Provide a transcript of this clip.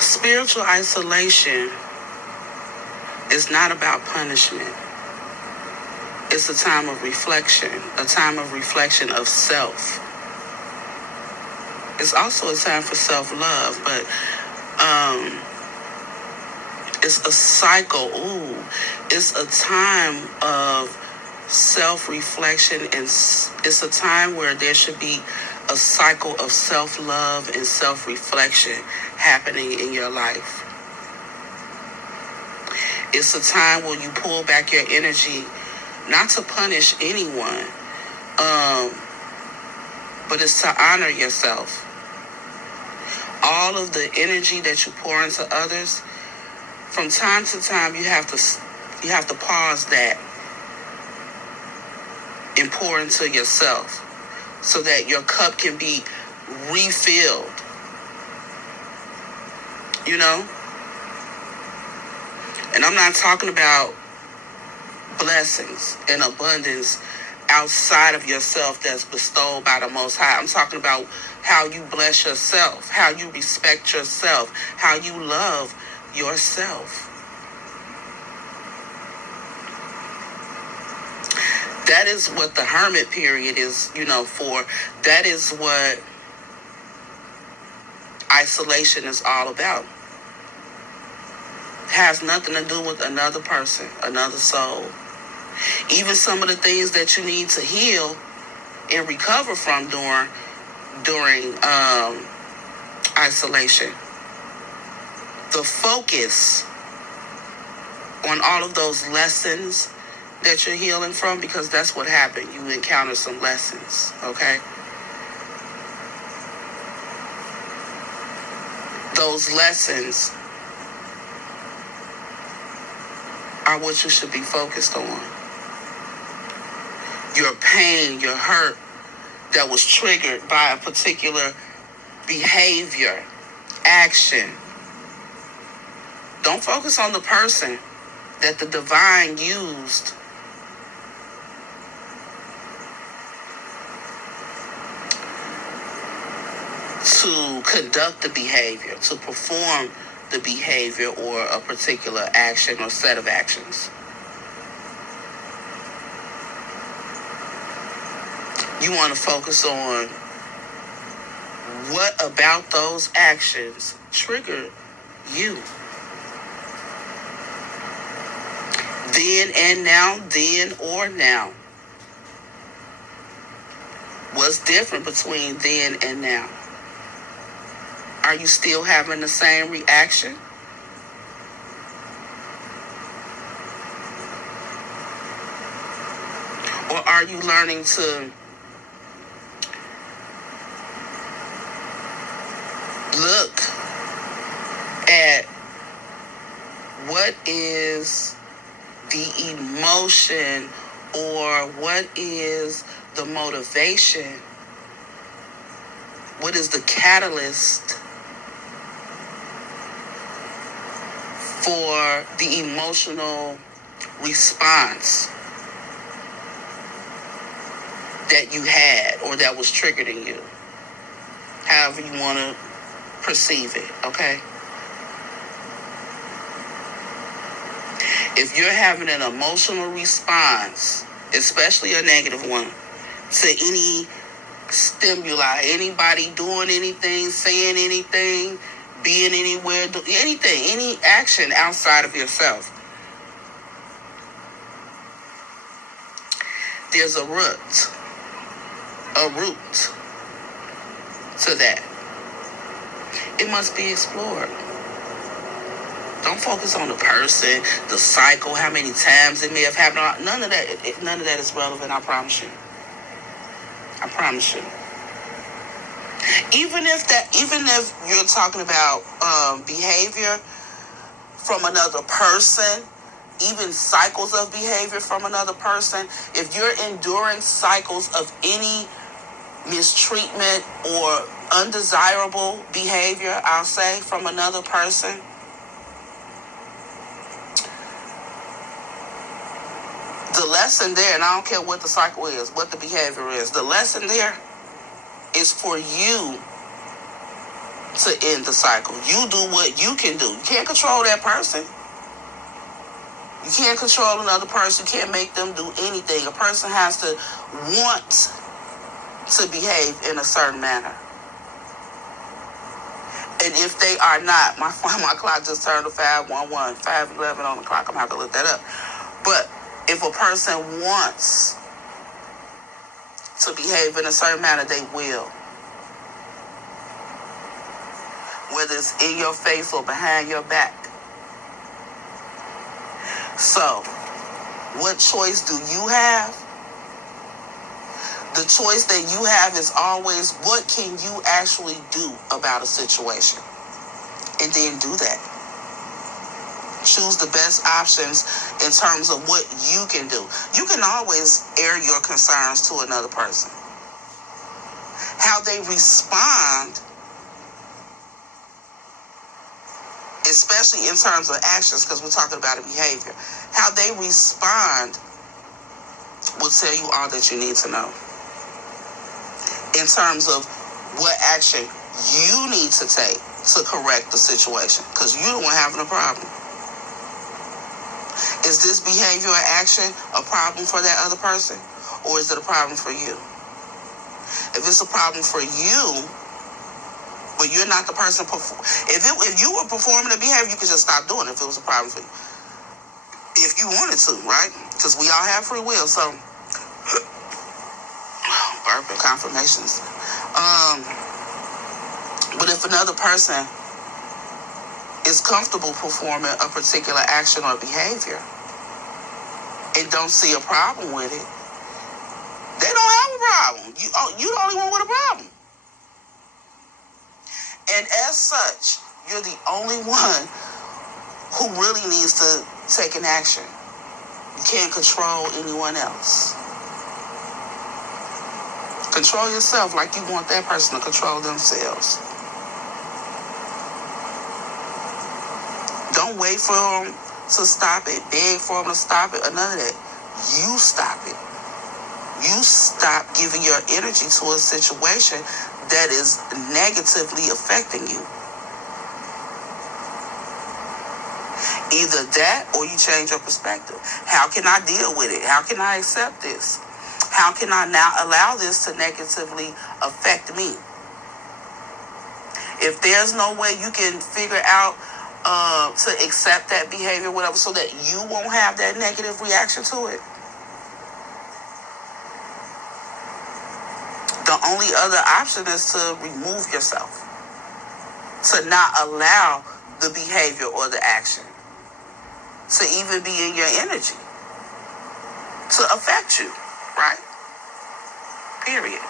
Spiritual isolation is not about punishment. It's a time of reflection of self. It's also a time for self-love, but it's a cycle. It's a time of self-reflection, and it's a time where there should be a cycle of self-love and self-reflection happening in your life. It's a time where you pull back your energy, not to punish anyone, but it's to honor yourself. All of the energy that you pour into others, from time to time, you have to pause that and pour into yourself so that your cup can be refilled. You know? And I'm not talking about blessings and abundance outside of yourself that's bestowed by the Most High. I'm talking about how you bless yourself, how you respect yourself, how you love yourself. That is what the Hermit period is, for. That is what isolation is all about. It has nothing to do with another person, another soul. Even some of the things that you need to heal and recover from during isolation. The focus on all of those lessons that you're healing from, because that's what happened. You encounter some lessons, okay? Those lessons are what you should be focused on. Your pain, your hurt that was triggered by a particular behavior, action. Don't focus on the person that the divine used to conduct the behavior, to perform the behavior or a particular action or set of actions. You want to focus on what about those actions triggered you. Then and now, then or now. What's different between then and now? Are you still having the same reaction? Or are you learning to look at what is the emotion or what is the motivation? What is the catalyst for the emotional response that you had or that was triggered in you? However you want to perceive it, okay? If you're having an emotional response, especially a negative one, to any stimuli, anybody doing anything, saying anything, being anywhere, anything, any action outside of yourself, there's a root to that. It must be explored. Don't focus on the person, the cycle, how many times it may have happened. None of that is relevant, I promise you. I promise you. Even if you're talking about behavior from another person, even cycles of behavior from another person, if you're enduring cycles of any mistreatment or undesirable behavior, I'll say, from another person, the lesson there, and I don't care what the cycle is, what the behavior is, the lesson there is for you to end the cycle. You do what you can do. You can't control that person. You can't control another person. You can't make them do anything. A person has to want to behave in a certain manner. And if they are not, my clock just turned to 5:11, 5:11 on the clock. I'm going to have to look that up. But if a person wants to behave in a certain manner, they will. Whether it's in your face or behind your back. So, what choice do you have? The choice that you have is always, what can you actually do about a situation? And then do that. Choose the best options in terms of what you can do. You can always air your concerns to another person. How they respond, especially in terms of actions, because we're talking about a behavior. How they respond will tell you all that you need to know. In terms of what action you need to take to correct the situation, because you're the one having a problem. Is this behavior or action a problem for that other person, or is it a problem for you? If it's a problem for you, but you're not the person if you were performing a behavior, you could just stop doing it if it was a problem for you. If you wanted to, right? Because we all have free will, so burping confirmations. But if another person is comfortable performing a particular action or behavior and don't see a problem with it, they don't have a problem. You're the only one with a problem. And as such, you're the only one who really needs to take an action. You can't control anyone else. Control yourself like you want that person to control themselves. Don't wait for them to stop it, beg for them to stop it, or none of that. You stop it. You stop giving your energy to a situation that is negatively affecting you. Either that or you change your perspective. How can I deal with it? How can I accept this? How can I now allow this to negatively affect me? If there's no way you can figure out to accept that behavior, whatever, so that you won't have that negative reaction to it, the only other option is to remove yourself. To not allow the behavior or the action to even be in your energy, to affect you, right? Period.